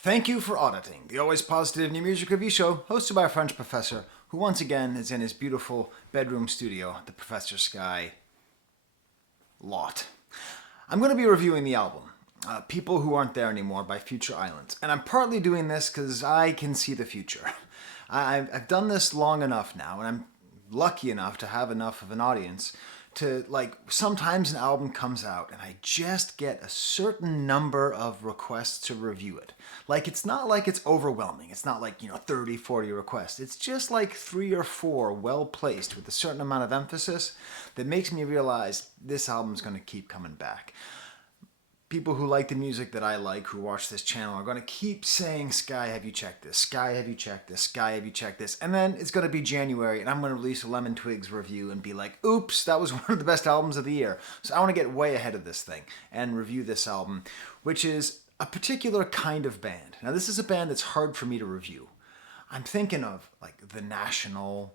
Thank you for auditing the always positive new music review show hosted by a French professor who once again is in his beautiful bedroom studio at the Professor Skye lot. I'm going to be reviewing the album, People Who Aren't There Anymore by Future Islands, and I'm partly doing this because I can see the future. I've done this long enough now, and I'm lucky enough to have enough of an audience to, sometimes an album comes out and I just get a certain number of requests to review it. It's not like it's overwhelming. It's not 30, 40 requests. It's just 3 or 4 well placed with a certain amount of emphasis that makes me realize this album's going to keep coming back. People who like the music that I like, who watch this channel, are going to keep saying, Skye, have you checked this? Skye, have you checked this? Skye, have you checked this? And then it's going to be January, and I'm going to release a Lemon Twigs review and be like, oops, that was one of the best albums of the year. So I want to get way ahead of this thing and review this album, which is a particular kind of band. Now, this is a band that's hard for me to review. I'm thinking of, The National,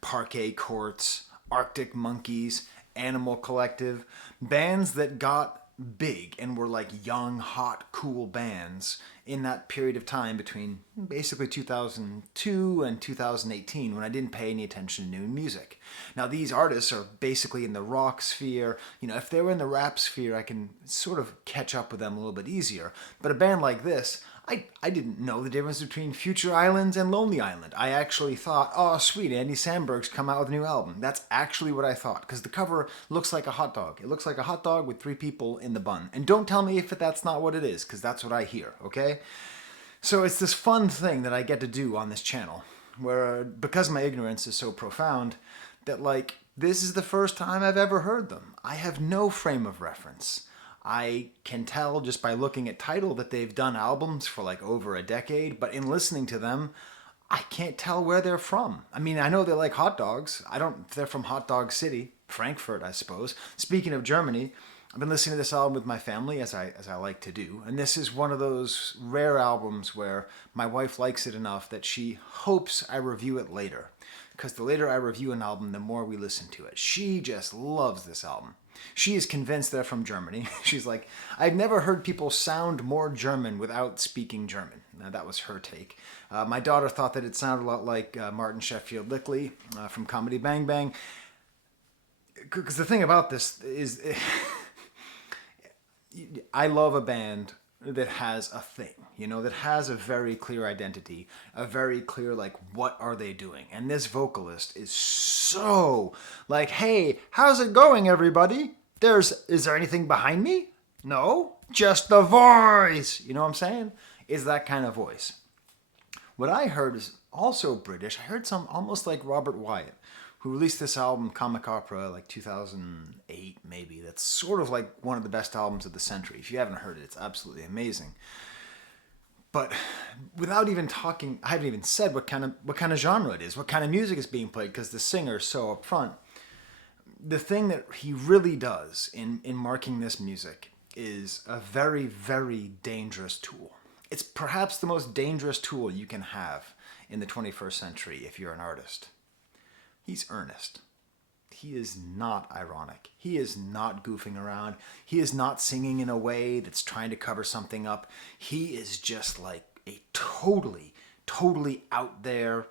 Parquet Courts, Arctic Monkeys, Animal Collective, bands that got big and were young, hot, cool bands in that period of time between basically 2002 and 2018 when I didn't pay any attention to new music. Now these artists are basically in the rock sphere. If they were in the rap sphere, I can sort of catch up with them a little bit easier. But a band like this, I didn't know the difference between Future Islands and Lonely Island. I actually thought, oh sweet, Andy Samberg's come out with a new album. That's actually what I thought, because the cover looks like a hot dog. It looks like a hot dog with 3 people in the bun. And don't tell me if that's not what it is, because that's what I hear, okay? So it's this fun thing that I get to do on this channel, where because my ignorance is so profound, that this is the first time I've ever heard them. I have no frame of reference. I can tell just by looking at Tidal that they've done albums for over a decade, but in listening to them, I can't tell where they're from. I mean, I know they like hot dogs. They're from Hot Dog City, Frankfurt, I suppose. Speaking of Germany, I've been listening to this album with my family, as I like to do, and this is one of those rare albums where my wife likes it enough that she hopes I review it later. Because the later I review an album, the more we listen to it. She just loves this album. She is convinced they're from Germany. She's like, I've never heard people sound more German without speaking German. Now, that was her take. My daughter thought that it sounded a lot like Martin Sheffield Lickley from Comedy Bang Bang. Because the thing about this is, I love a band that has a thing, that has a very clear identity, a very clear, what are they doing? And this vocalist is so, hey, how's it going, everybody? Is there anything behind me? No, just the voice. You know what I'm saying? Is that kind of voice. What I heard is also British. I heard some almost like Robert Wyatt, who released this album, Comic Opera, 2008 maybe. That's sort of one of the best albums of the century. If you haven't heard it, it's absolutely amazing. But without even talking, I haven't even said what kind of genre it is, what kind of music is being played, because the singer is so upfront. The thing that he really does in marking this music is a very, very dangerous tool. It's perhaps the most dangerous tool you can have in the 21st century if you're an artist. He's earnest. He is not ironic. He is not goofing around. He is not singing in a way that's trying to cover something up. He is just a totally, totally out there,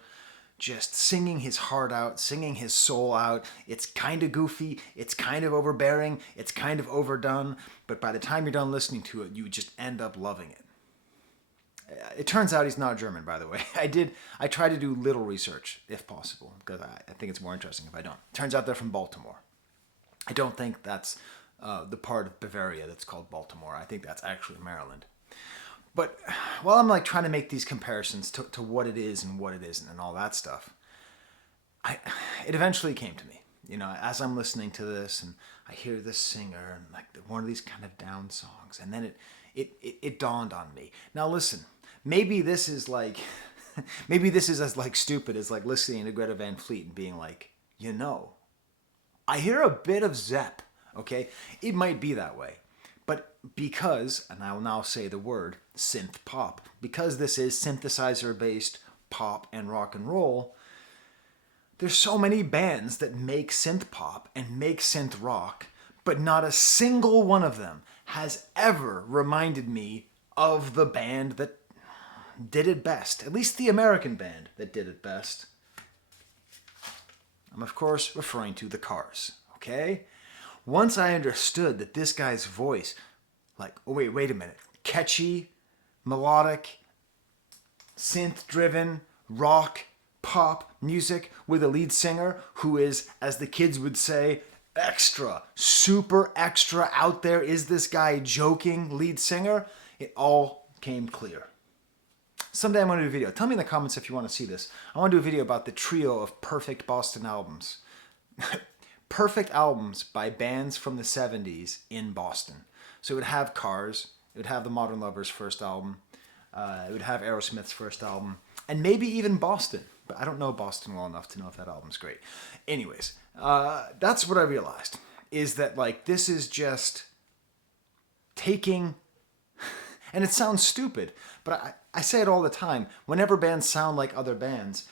just singing his heart out, singing his soul out. It's kind of goofy. It's kind of overbearing. It's kind of overdone. But by the time you're done listening to it, you just end up loving it. It turns out he's not German, by the way. I try to do little research, if possible, because I think it's more interesting if I don't. Turns out they're from Baltimore. I don't think that's the part of Bavaria that's called Baltimore. I think that's actually Maryland. But while I'm trying to make these comparisons to what it is and what it isn't and all that stuff, it eventually came to me. As I'm listening to this and I hear this singer and one of these kind of down songs, and then it dawned on me. Now listen, maybe this is as stupid as listening to Greta Van Fleet and being I hear a bit of Zepp, okay? It might be that way. But because, and I will now say the word, synth pop, because this is synthesizer-based pop and rock and roll, there's so many bands that make synth pop and make synth rock, but not a single one of them has ever reminded me of the band that did it best. At least the American band that did it best. I'm of course referring to the Cars, okay? Once I understood that this guy's voice, like, oh wait a minute, catchy, melodic, synth-driven, rock, pop music with a lead singer who is, as the kids would say, extra, super extra out there. Is this guy joking lead singer? It all came clear. Someday I'm going to do a video. Tell me in the comments if you want to see this. I want to do a video about the trio of perfect Boston albums. Perfect albums by bands from the 70s in Boston. So it would have Cars, it would have the Modern Lovers' first album, it would have Aerosmith's first album, and maybe even Boston. But I don't know Boston well enough to know if that album's great. Anyways, that's what I realized, is that like this is just taking, and it sounds stupid, but I say it all the time, whenever bands sound like other bands,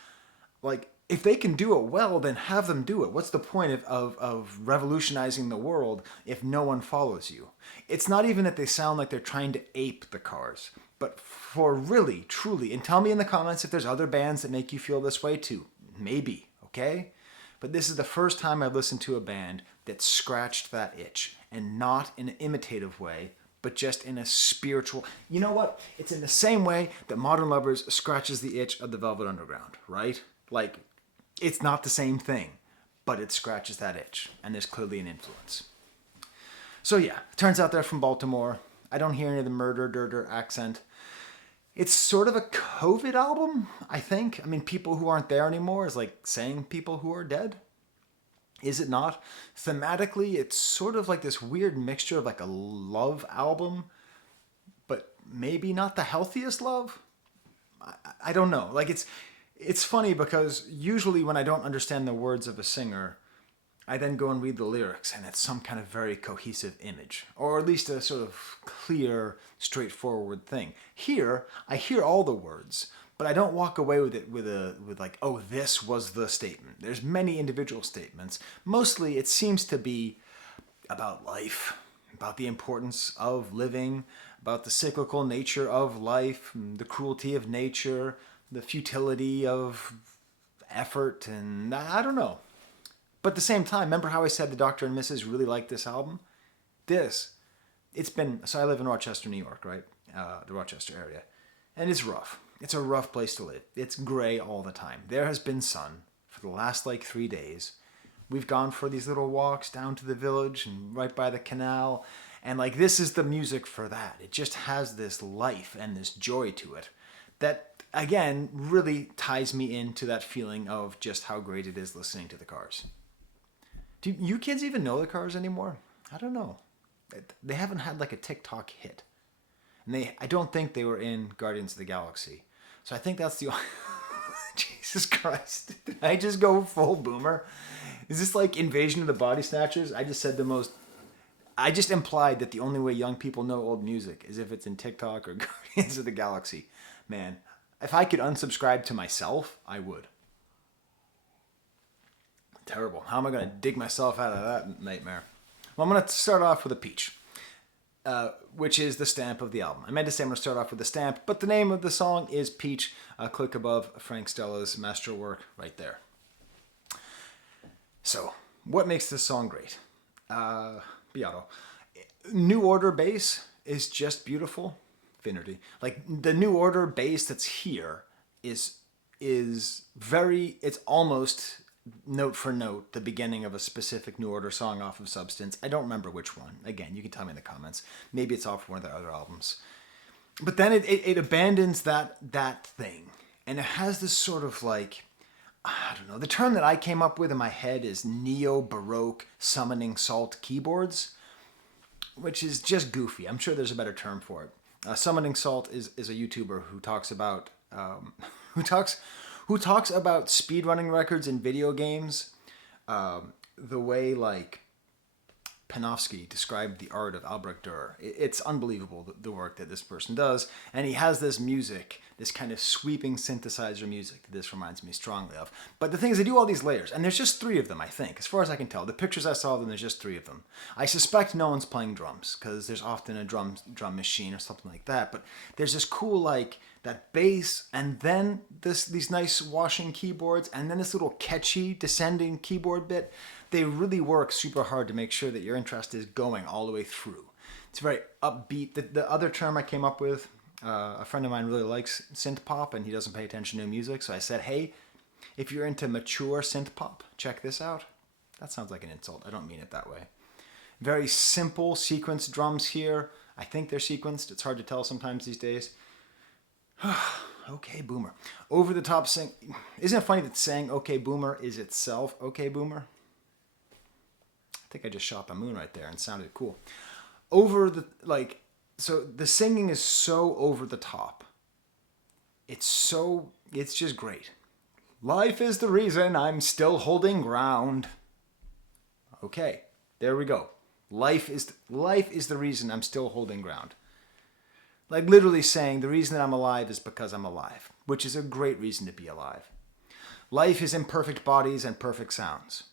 like if they can do it well, then have them do it. What's the point of revolutionizing the world if no one follows you? It's not even that they sound like they're trying to ape the Cars, but for really, truly, and tell me in the comments if there's other bands that make you feel this way too. Maybe, okay? But this is the first time I've listened to a band that scratched that itch, and not in an imitative way, but just in a spiritual. You know what? It's in the same way that Modern Lovers scratches the itch of the Velvet Underground, right? Like, it's not the same thing, but it scratches that itch, and there's clearly an influence. So yeah, it turns out they're from Baltimore. I don't hear any of the murder accent. It's sort of a COVID album, I think. I mean, people who aren't there anymore is like saying people who are dead. Is it not? Thematically, it's sort of like this weird mixture of like a love album, but maybe not the healthiest love. I don't know. Like it's funny because usually when I don't understand the words of a singer, I then go and read the lyrics, and it's some kind of very cohesive image, or at least a sort of clear, straightforward thing. Here, I hear all the words, but I don't walk away with it with like, oh, this was the statement. There's many individual statements. Mostly, it seems to be about life, about the importance of living, about the cyclical nature of life, the cruelty of nature, the futility of effort, and I don't know. But at the same time, remember how I said the Dr. and Mrs. really liked this album? So I live in Rochester, New York, right? The Rochester area. And it's rough. It's a rough place to live. It's gray all the time. There has been sun for the last 3 days. We've gone for these little walks down to the village and right by the canal. And this is the music for that. It just has this life and this joy to it that, again, really ties me into that feeling of just how great it is listening to the Cars. Do you kids even know the Cars anymore? I don't know. They haven't had a TikTok hit. And I don't think they were in Guardians of the Galaxy. So I think that's the Jesus Christ. Did I just go full boomer? Is this like Invasion of the Body Snatchers? I just implied that the only way young people know old music is if it's in TikTok or Guardians of the Galaxy. Man, if I could unsubscribe to myself, I would. Terrible. How am I going to dig myself out of that nightmare? Well, I'm going to start off with a peach, which is the stamp of the album. I meant to say I'm going to start off with the stamp, but the name of the song is Peach. Click above Frank Stella's masterwork right there. So, what makes this song great? Beato. New Order bass is just beautiful. Finnerty. The New Order bass that's here is very, it's almost note for note the beginning of a specific New Order song off of Substance. I don't remember which one. Again, you can tell me in the comments. Maybe it's off one of their other albums. But then it abandons that thing. And it has this sort of I don't know. The term that I came up with in my head is neo-baroque summoning salt keyboards, which is just goofy. I'm sure there's a better term for it. Summoning Salt is a YouTuber who talks about who talks about speedrunning records in video games, the way Panofsky described the art of Albrecht Dürer. It's unbelievable, the work that this person does. And he has this music, this kind of sweeping synthesizer music that this reminds me strongly of. But the thing is, they do all these layers, and there's just 3 of them, I think. As far as I can tell, the pictures I saw of them, there's just 3 of them. I suspect no one's playing drums, because there's often a drum machine or something like that. But there's this cool, that bass, and then these nice washing keyboards, and then this little catchy descending keyboard bit. They really work super hard to make sure that your interest is going all the way through. It's very upbeat. The other term I came up with, a friend of mine really likes synth pop, and he doesn't pay attention to music, so I said, hey, if you're into mature synth pop, check this out. That sounds like an insult. I don't mean it that way. Very simple sequenced drums here. I think they're sequenced. It's hard to tell sometimes these days. Okay, Boomer. Over the top sing. Isn't it funny that saying okay, Boomer is itself okay, Boomer? I think I just shot the moon right there and sounded cool. So the singing is so over the top. It's just great. Life is the reason I'm still holding ground. Okay, there we go. Life is the reason I'm still holding ground. Like literally saying the reason that I'm alive is because I'm alive, which is a great reason to be alive. Life is imperfect bodies and perfect sounds.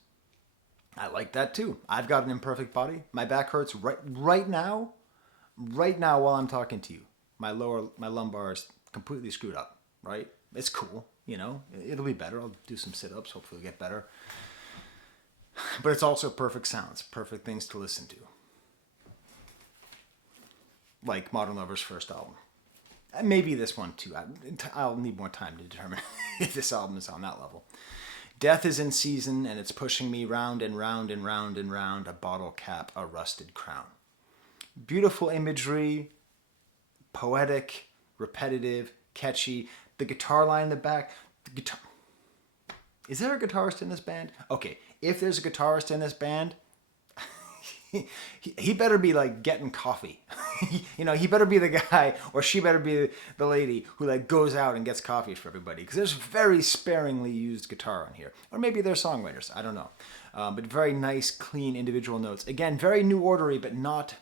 I like that too. I've got an imperfect body. My back hurts right now while I'm talking to you. My lumbar is completely screwed up, right? It's cool, It'll be better. I'll do some sit-ups, hopefully get better. But it's also perfect sounds, perfect things to listen to. Like Modern Lover's first album. And maybe this one too. I'll need more time to determine if this album is on that level. Death is in season and it's pushing me round and round and round and round, a bottle cap, a rusted crown. Beautiful imagery, poetic, repetitive, catchy. The guitar line in the back. Is there a guitarist in this band? Okay, if there's a guitarist in this band, he better be like getting coffee. He better be the guy, or she better be the lady who like goes out and gets coffee for everybody, because there's very sparingly used guitar on here. Or maybe they're songwriters, I don't know. But very nice, clean individual notes. Again, very New Ordery, but not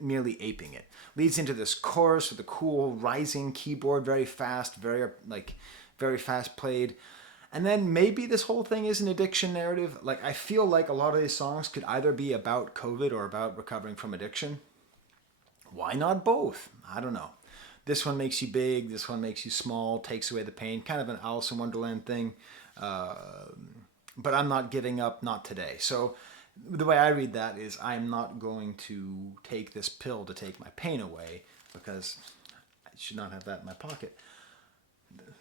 merely aping it. Leads into this chorus with a cool rising keyboard, very fast, very fast played. And then maybe this whole thing is an addiction narrative. Like, I feel like a lot of these songs could either be about COVID or about recovering from addiction. Why not both? I don't know. This one makes you big, this one makes you small, takes away the pain. Kind of an Alice in Wonderland thing. But I'm not giving up, not today. So the way I read that is I'm not going to take this pill to take my pain away, because I should not have that in my pocket.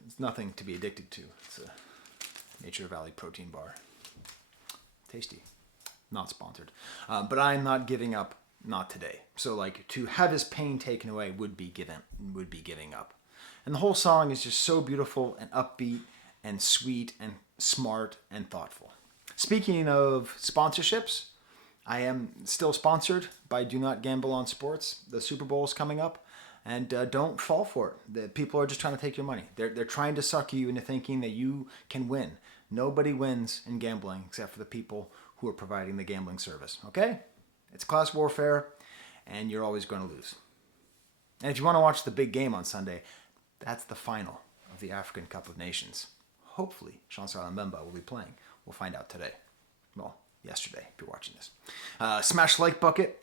It's nothing to be addicted to. It's a Nature Valley protein bar. Tasty. Not sponsored. But I'm not giving up, not today. So like to have his pain taken away would be giving up. And the whole song is just so beautiful and upbeat and sweet and smart and thoughtful. Speaking of sponsorships, I am still sponsored by Do Not Gamble on Sports. The Super Bowl is coming up. And don't fall for it. The people are just trying to take your money. They're trying to suck you into thinking that you can win. Nobody wins in gambling except for the people who are providing the gambling service. Okay? It's class warfare, and you're always going to lose. And if you want to watch the big game on Sunday, that's the final of the African Cup of Nations. Hopefully, Chancellor Mbemba will be playing. We'll find out today. Well, yesterday, if you're watching this. Smash like bucket.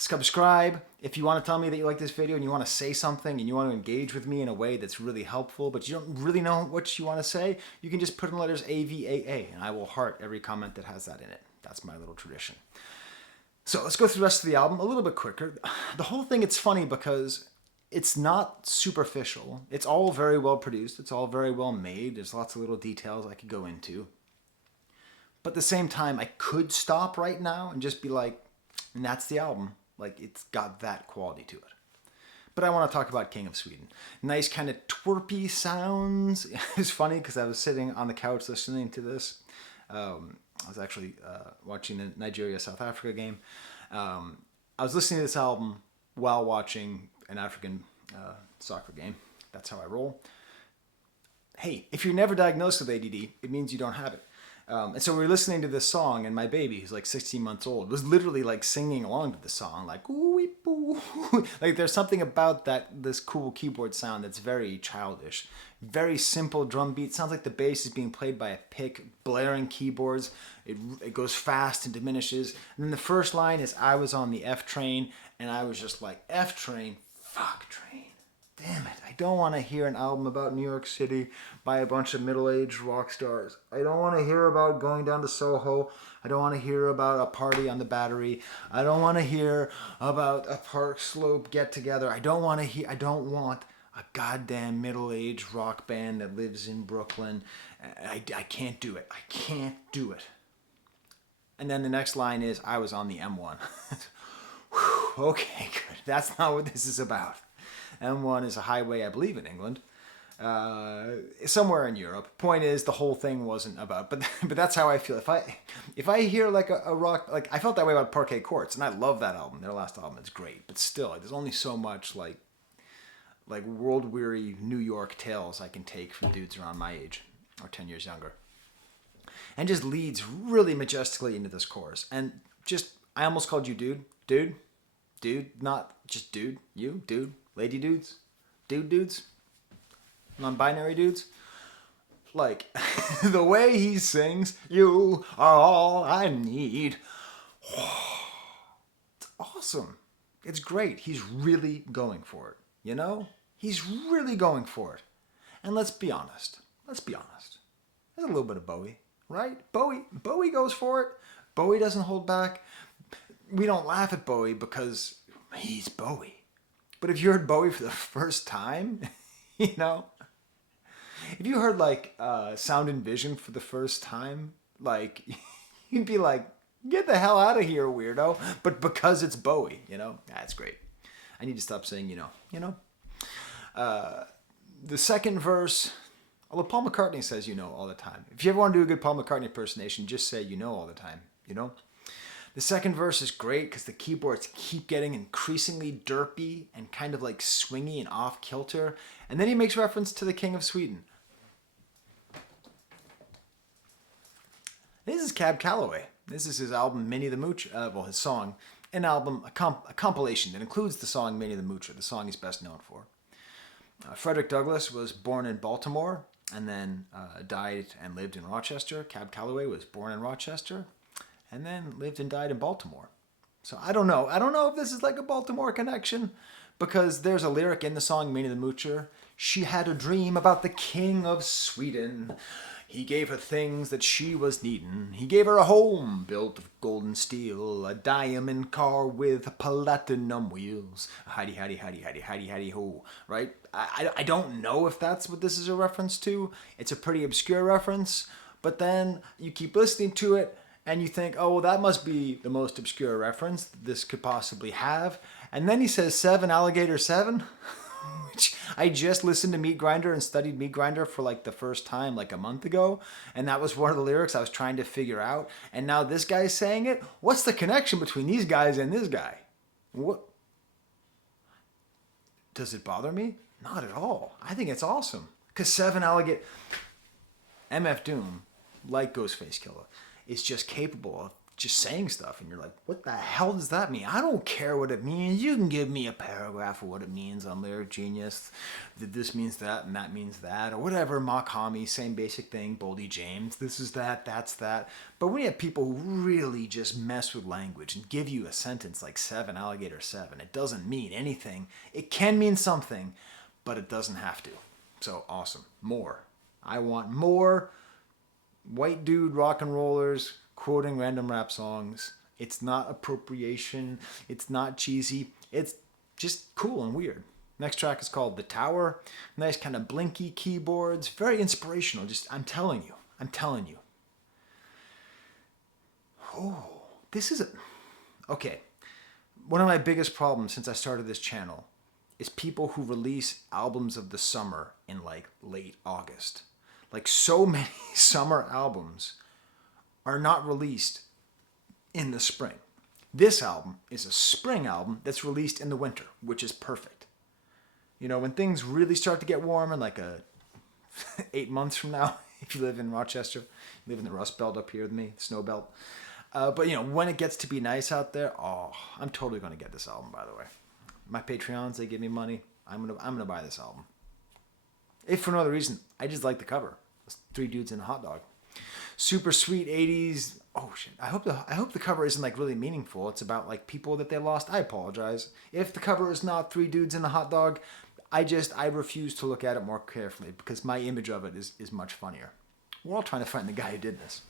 Subscribe. If you want to tell me that you like this video and you want to say something and you want to engage with me in a way that's really helpful, but you don't really know what you want to say, you can just put in the letters AVAA, and I will heart every comment that has that in it. That's my little tradition. So let's go through the rest of the album a little bit quicker. The whole thing, it's funny because it's not superficial. It's all very well produced. It's all very well made. There's lots of little details I could go into. But at the same time, I could stop right now and just be like, and that's the album. Like, it's got that quality to it. But I want to talk about King of Sweden. Nice kind of twerpy sounds. It's funny because I was sitting on the couch listening to this. I was actually watching the Nigeria-South Africa game. I was listening to this album while watching an African soccer game. That's how I roll. Hey, if you're never diagnosed with ADD, it means you don't have it. And so we were listening to this song, and my baby, who's like 16 months old, was literally like singing along to the song, like ooh, ooh. Like there's something about this cool keyboard sound that's very childish. Very simple drum beat. Sounds like the bass is being played by a pick, blaring keyboards. It goes fast and diminishes. And then the first line is, I was on the F train, and I was just like, F train, fuck train. Damn it. I don't want to hear an album about New York City by a bunch of middle-aged rock stars. I don't want to hear about going down to Soho. I don't want to hear about a party on the Battery. I don't want to hear about a Park Slope get-together. I don't want a goddamn middle-aged rock band that lives in Brooklyn. I can't do it. I can't do it. And then the next line is, I was on the M1. Whew, okay, good. That's not what this is about. M1 is a highway, I believe, in England, somewhere in Europe. Point is, the whole thing wasn't about, but that's how I feel. If I hear like a rock, like I felt that way about Parquet Courts, and I love that album. Their last album is great, but still, there's only so much like world weary New York tales I can take from dudes around my age or 10 years younger, and just leads really majestically into this chorus. And just, I almost called you dude, not just dude, you, dude. Lady dudes, dudes, non-binary dudes. Like, the way he sings, you are all I need. It's awesome. It's great. He's really going for it, you know? He's really going for it. And let's be honest. There's a little bit of Bowie, right? Bowie goes for it. Bowie doesn't hold back. We don't laugh at Bowie because he's Bowie. But if you heard Bowie for the first time, you know, if you heard like Sound and Vision for the first time, like you'd be like, get the hell out of here, weirdo. But because it's Bowie, you know, that's great. I need to stop saying, you know. The second verse, although Paul McCartney says you know all the time. If you ever want to do a good Paul McCartney impersonation, just say you know all the time, you know. The second verse is great because the keyboards keep getting increasingly derpy and kind of like swingy and off kilter. And then he makes reference to the King of Sweden. This is Cab Calloway. This is his album Minnie the Moocher, his song, an album, a compilation that includes the song Minnie the Moocher, the song he's best known for. Frederick Douglass was born in Baltimore and then died and lived in Rochester. Cab Calloway was born in Rochester and then lived and died in Baltimore. So I don't know. I don't know if this is like a Baltimore connection, because there's a lyric in the song Minnie the Moocher. She had a dream about the King of Sweden. He gave her things that she was needing. He gave her a home built of golden steel, a diamond car with platinum wheels. Hidey, hidey, hidey, hidey, hidey, hidey, ho. Right? I don't know if that's what this is a reference to. It's a pretty obscure reference. But then you keep listening to it, and you think, oh, well, that must be the most obscure reference this could possibly have. And then he says 7 alligator 7, which I just listened to Meat Grinder and studied Meat Grinder for like the first time like a month ago. And that was one of the lyrics I was trying to figure out. And now this guy's saying it. What's the connection between these guys and this guy? What? Does it bother me? Not at all. I think it's awesome. Because 7 alligator... MF Doom, like Ghostface Killer, is just capable of just saying stuff, and you're like, what the hell does that mean? I don't care what it means. You can give me a paragraph of what it means on Lyric Genius, that this means that and that means that, or whatever. Mock-Hami, same basic thing. Boldy James, this is that, that's that. But when you have people who really just mess with language and give you a sentence like 7 alligator 7, it doesn't mean anything. It can mean something, but it doesn't have to. So awesome. More. I want more white dude rock and rollers quoting random rap songs. It's not appropriation. It's not cheesy. It's just cool and weird. Next track is called The Tower. Nice kind of blinky keyboards. Very inspirational. I'm telling you. Oh, this is okay. One of my biggest problems since I started this channel is people who release albums of the summer in like late August. Like, so many summer albums are not released in the spring. This album is a spring album that's released in the winter, which is perfect. You know, when things really start to get warm in like 8 months from now, if you live in Rochester, you live in the Rust Belt up here with me, Snow Belt. But, you know, when it gets to be nice out there, oh, I'm totally going to get this album, by the way. My Patreons, they give me money. I'm gonna buy this album. If for no other reason, I just like the cover. It's 3 dudes in a hot dog. Super sweet 80s. Oh shit. I hope the cover isn't like really meaningful. It's about like people that they lost. I apologize. If the cover is not 3 dudes in a hot dog, I refuse to look at it more carefully because my image of it is much funnier. We're all trying to find the guy who did this.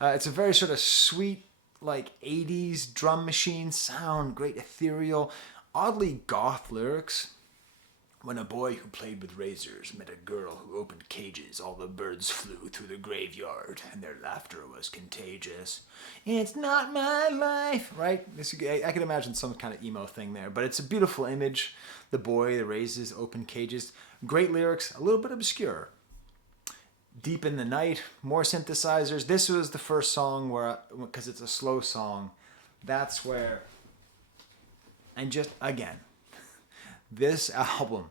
It's a very sort of sweet, like 80s drum machine sound, great ethereal, oddly goth lyrics. When a boy who played with razors met a girl who opened cages, all the birds flew through the graveyard, and their laughter was contagious. It's not my life, right? I can imagine some kind of emo thing there, but it's a beautiful image. The boy, the razors, open cages. Great lyrics, a little bit obscure. Deep in the night, more synthesizers. This was the first song where, because it's a slow song, that's where, and just again, this album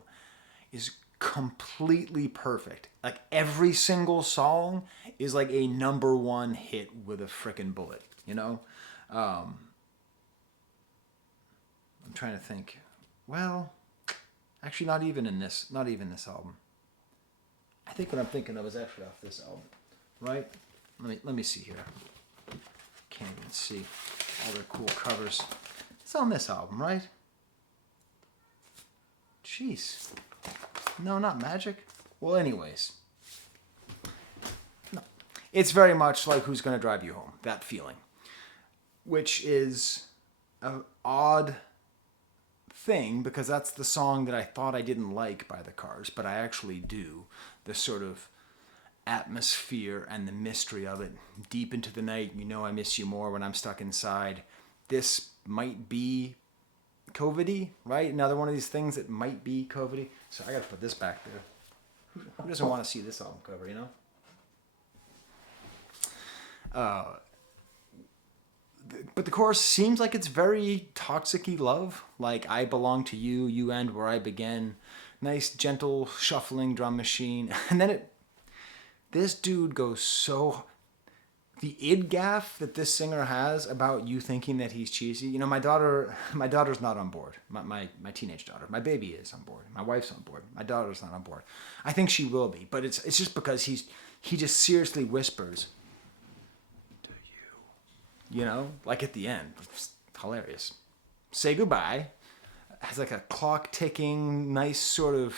is completely perfect. Like every single song is like a number one hit with a frickin' bullet, you know? I'm trying to think. Well, actually not even in this album. I think what I'm thinking of is actually off this album, right? Let me see here. Can't even see all their cool covers. It's on this album, right? Jeez. No, not Magic. Well, anyways. No. It's very much like Who's Gonna Drive You Home, that feeling. Which is an odd thing, because that's the song that I thought I didn't like by the Cars, but I actually do. The sort of atmosphere and the mystery of it. Deep into the night, you know I miss you more when I'm stuck inside. This might be COVID-y, right? Another one of these things that might be COVID-y. So I gotta put this back there. Who doesn't want to see this album cover, you know? But the chorus seems like it's very toxic-y love. Like, I belong to you, you end where I begin. Nice, gentle, shuffling drum machine. And then this dude goes so... The id gaff that this singer has about you thinking that he's cheesy. You know, my daughter's not on board. My teenage daughter. My baby is on board. My wife's on board. My daughter's not on board. I think she will be. But it's just because he just seriously whispers, "To you." You know? Like at the end. It's hilarious. Say goodbye. Has like a clock ticking, nice sort of...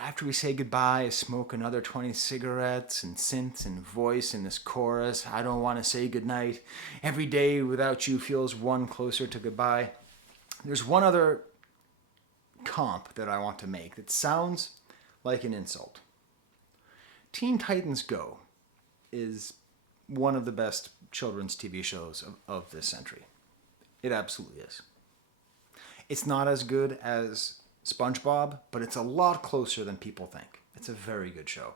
After we say goodbye, I smoke another 20 cigarettes and synths and voice in this chorus. I don't want to say goodnight. Every day without you feels one closer to goodbye. There's one other comp that I want to make that sounds like an insult. Teen Titans Go is one of the best children's TV shows of this century. It absolutely is. It's not as good as SpongeBob, but it's a lot closer than people think. It's a very good show.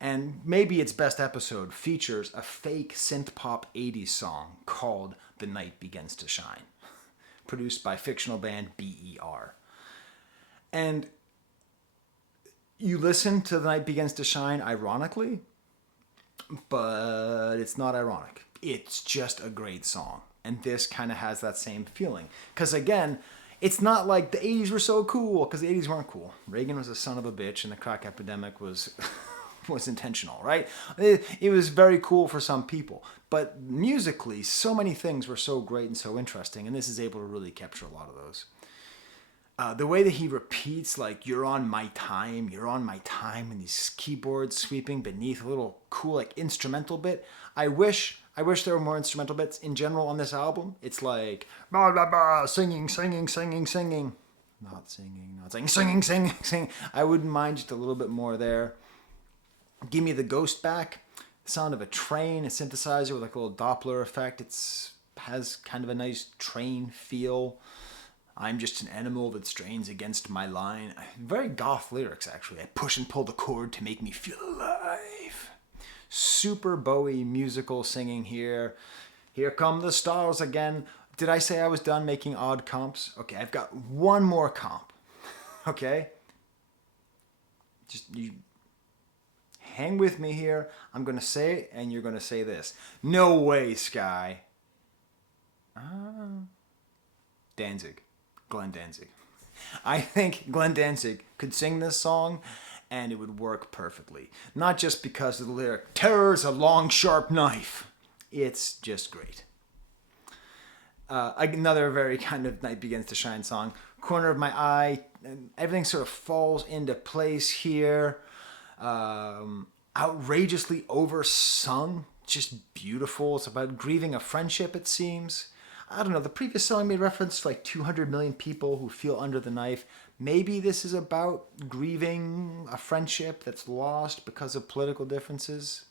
And maybe its best episode features a fake synth-pop 80s song called The Night Begins to Shine, produced by fictional band BER. And you listen to The Night Begins to Shine ironically, but it's not ironic. It's just a great song. And this kind of has that same feeling. Because again, it's not like the 80s were so cool, because the 80s weren't cool. Reagan was a son of a bitch, and the crack epidemic was intentional, right? It was very cool for some people. But musically, so many things were so great and so interesting, and this is able to really capture a lot of those. The way that he repeats, like, you're on my time, and these keyboards sweeping beneath a little cool, like, instrumental bit. I wish there were more instrumental bits in general on this album. It's like, blah, blah, blah, singing. Not singing, singing. I wouldn't mind just a little bit more there. Give me the ghost back. The sound of a train, a synthesizer with like a little Doppler effect. Has kind of a nice train feel. I'm just an animal that strains against my line. Very goth lyrics, actually. I push and pull the cord to make me feel alive. Super Bowie musical singing here. Here come the stars again. Did I say I was done making odd comps? Okay, I've got one more comp. Okay? Just you hang with me here. I'm going to say it, and you're going to say this. No way, Skye. Danzig. Glenn Danzig. I think Glenn Danzig could sing this song and it would work perfectly. Not just because of the lyric, terror's a long, sharp knife. It's just great. Another very kind of Night Begins to Shine song. corner of my eye, and everything sort of falls into place here. Outrageously oversung, just beautiful. It's about grieving a friendship, it seems. I don't know, the previous song made reference to like 200 million people who feel under the knife. Maybe this is about grieving a friendship that's lost because of political differences.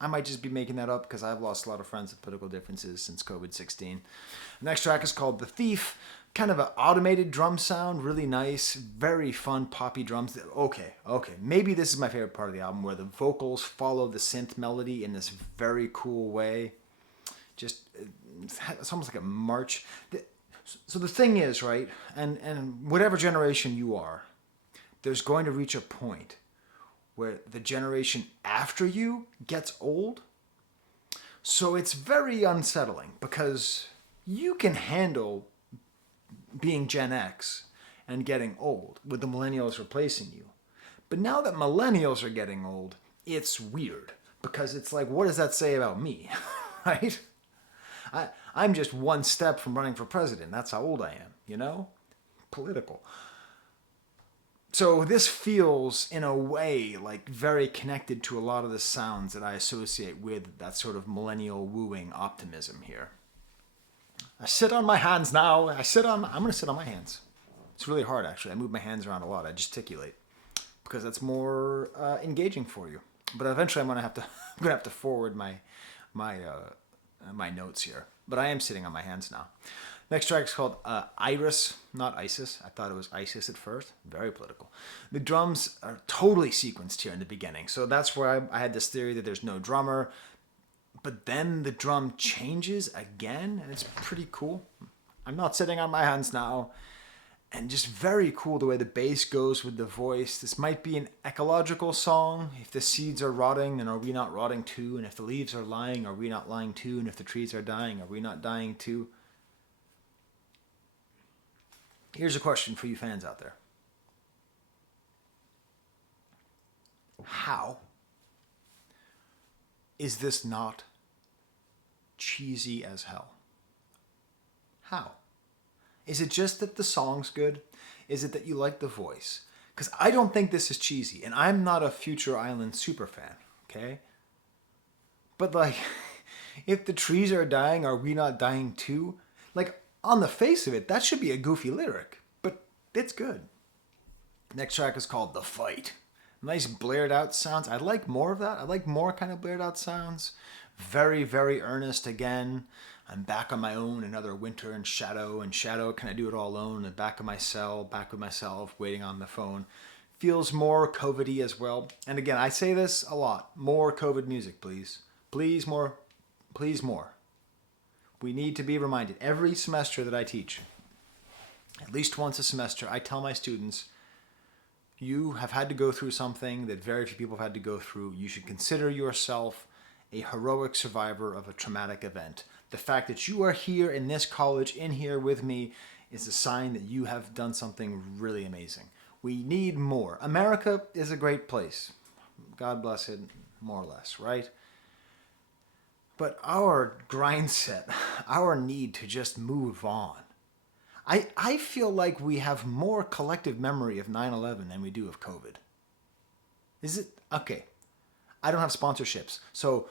I might just be making that up because I've lost a lot of friends with political differences since COVID-19. The next track is called The Thief. Kind of an automated drum sound, really nice, very fun poppy drums. Okay. Maybe this is my favorite part of the album, where the vocals follow the synth melody in this very cool way. Just, it's almost like a march. So the thing is, right, and whatever generation you are, there's going to reach a point where the generation after you gets old. So it's very unsettling because you can handle being Gen X and getting old with the millennials replacing you. But now that millennials are getting old, it's weird because it's like, what does that say about me, right? I'm just one step from running for president. That's how old I am, you know? Political. So this feels, in a way, like very connected to a lot of the sounds that I associate with that sort of millennial wooing optimism here. I sit on my hands now. I'm going to sit on my hands. It's really hard, actually. I move my hands around a lot. I gesticulate because that's more engaging for you. But eventually I'm going to have to forward my notes here. But I am sitting on my hands now. Next track is called Iris, not ISIS. I thought it was ISIS at first. Very political. The drums are totally sequenced here in the beginning. So that's where I had this theory that there's no drummer. But then the drum changes again, and it's pretty cool. I'm not sitting on my hands now. And just very cool the way the bass goes with the voice. This might be an ecological song. If the seeds are rotting, then are we not rotting too? And if the leaves are lying, are we not lying too? And if the trees are dying, are we not dying too? Here's a question for you fans out there. How is this not cheesy as hell? How? Is it just that the song's good? Is it that you like the voice? Because I don't think this is cheesy, and I'm not a Future Island super fan, okay? But like, if the trees are dying, are we not dying too? Like, on the face of it, that should be a goofy lyric, but it's good. Next track is called The Fight. Nice blared out sounds. I like more of that. I like more kind of blared out sounds. Very, very earnest again. I'm back on my own, another winter in shadow. Can I do it all alone? In the back of my cell, back with myself, waiting on the phone. Feels more COVID-y as well. And again, I say this a lot. More COVID music, please. Please more. Please more. We need to be reminded. Every semester that I teach, at least once a semester, I tell my students, you have had to go through something that very few people have had to go through. You should consider yourself a heroic survivor of a traumatic event. The fact that you are here in this college, in here with me, is a sign that you have done something really amazing. We need more. America is a great place. God bless it, more or less, right? But our grind set, our need to just move on. I feel like we have more collective memory of 9/11 than we do of COVID. Is it? Okay. I don't have sponsorships, so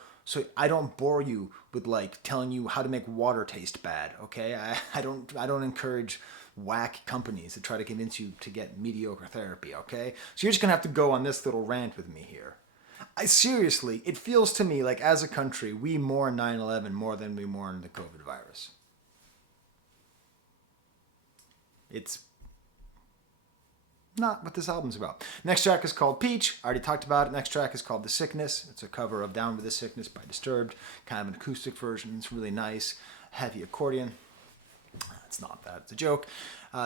I don't bore you with like telling you how to make water taste bad, okay? I don't encourage whack companies that try to convince you to get mediocre therapy, okay? So you're just gonna have to go on this little rant with me here. Seriously, it feels to me like as a country, we mourn 9/11 more than we mourn the COVID virus. It's not what this album's about. Next track is called Peach. I already talked about it. Next track is called The Sickness. It's a cover of Down with the Sickness by Disturbed. Kind of an acoustic version. It's really nice. Heavy accordion. It's not that. It's a joke.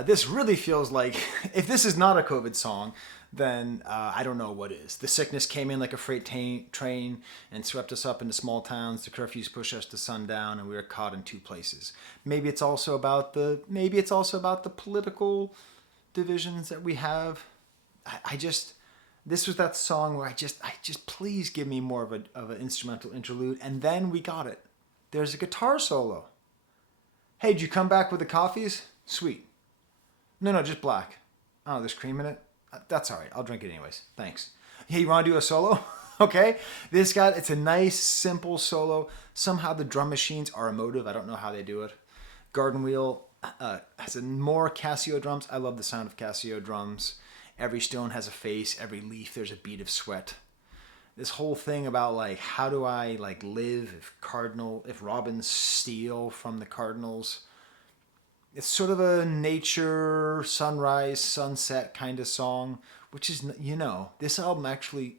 This really feels like, if this is not a COVID song, then I don't know what is. The sickness came in like a freight train and swept us up into small towns. The curfews pushed us to sundown, and we were caught in two places. Maybe it's also about the political divisions that we have. This was that song where I just please give me more of an instrumental interlude, and then we got it. There's a guitar solo. Hey, did you come back with the coffees? Sweet. No, just black. Oh, there's cream in it? That's all right. I'll drink it anyways. Thanks. Hey, you want to do a solo? Okay. It's a nice, simple solo. Somehow the drum machines are emotive. I don't know how they do it. Garden Wheel has more Casio drums. I love the sound of Casio drums. Every stone has a face. Every leaf, there's a bead of sweat. This whole thing about like, how do I like live if robins steal from the cardinals? It's sort of a nature, sunrise, sunset kind of song, which is, this album actually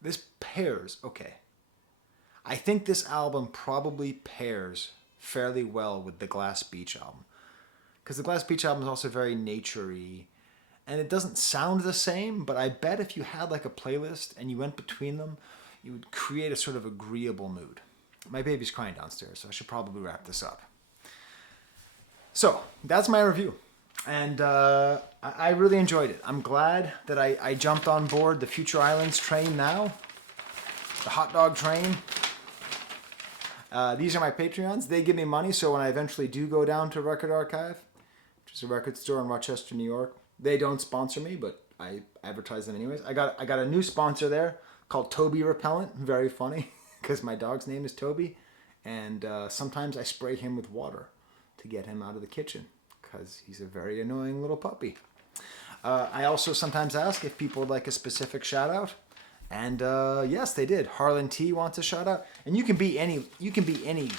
this pairs, okay. I think this album probably pairs fairly well with the Glass Beach album. Because the Glass Beach album is also very nature-y. And it doesn't sound the same, but I bet if you had like a playlist and you went between them, you would create a sort of agreeable mood. My baby's crying downstairs, so I should probably wrap this up. So, that's my review. And I really enjoyed it. I'm glad that I jumped on board the Future Islands train now. The hot dog train. These are my Patreons. They give me money, so when I eventually do go down to Record Archive, which is a record store in Rochester, New York, they don't sponsor me, but I advertise them anyways. I got a new sponsor there called Toby Repellent. Very funny, because my dog's name is Toby. And sometimes I spray him with water to get him out of the kitchen, because he's a very annoying little puppy. I also sometimes ask if people would like a specific shout out. And yes, they did. Harlan T wants a shout out. And you can be any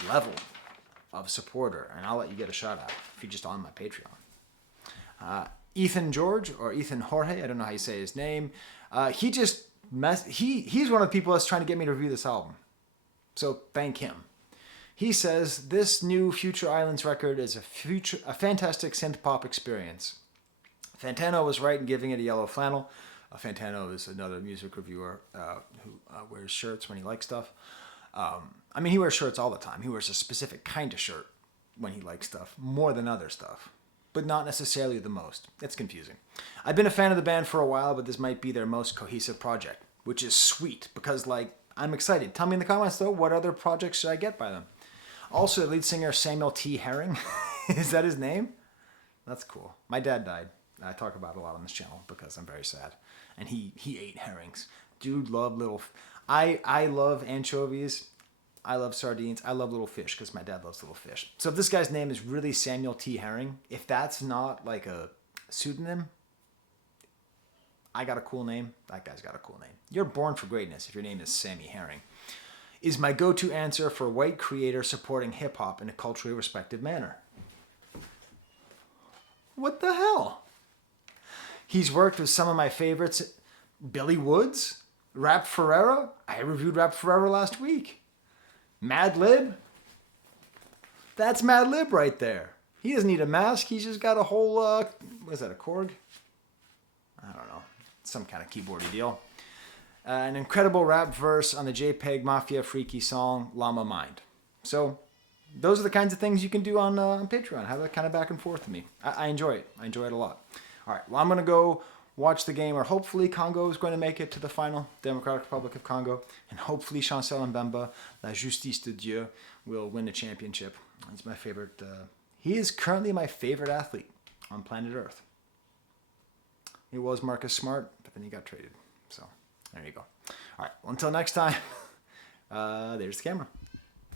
level of supporter, and I'll let you get a shout out if you're just on my Patreon. Ethan George, or Ethan Jorge, I don't know how you say his name. He's one of the people that's trying to get me to review this album. So thank him. He says this new Future Islands record is a fantastic synth pop experience. Fantano was right in giving it a yellow flannel. Fantano is another music reviewer who wears shirts when he likes stuff. He wears shirts all the time. He wears a specific kind of shirt when he likes stuff, more than other stuff, but not necessarily the most. It's confusing. I've been a fan of the band for a while, but this might be their most cohesive project, which is sweet because, I'm excited. Tell me in the comments, though, what other projects should I get by them? Also, lead singer Samuel T. Herring. Is that his name? That's cool. My dad died. I talk about it a lot on this channel because I'm very sad. And he ate herrings. Dude loved I love anchovies. I love sardines. I love little fish because my dad loves little fish. So if this guy's name is really Samuel T. Herring, if that's not like a pseudonym, I got a cool name. That guy's got a cool name. You're born for greatness if your name is Sammy Herring. Is my go-to answer for white creator supporting hip-hop in a culturally respected manner. What the hell? He's worked with some of my favorites. Billy Woods, Rap Ferrera. I reviewed Rap Ferrera last week. Mad Lib. That's Mad Lib right there. He doesn't need a mask. He's just got a whole, what is that, a Korg? I don't know. Some kind of keyboardy deal. An incredible rap verse on the JPEG Mafia Freaky song, Llama Mind. So those are the kinds of things you can do on Patreon. Have that kind of back and forth with me. I enjoy it. I enjoy it a lot. All right, well, I'm going to go watch the game, or hopefully Congo is going to make it to the final, Democratic Republic of Congo, and hopefully Chancel Mbemba, La Justice de Dieu, will win the championship. He's my favorite. He is currently my favorite athlete on planet Earth. He was Marcus Smart, but then he got traded. So there you go. All right, well, until next time, there's the camera.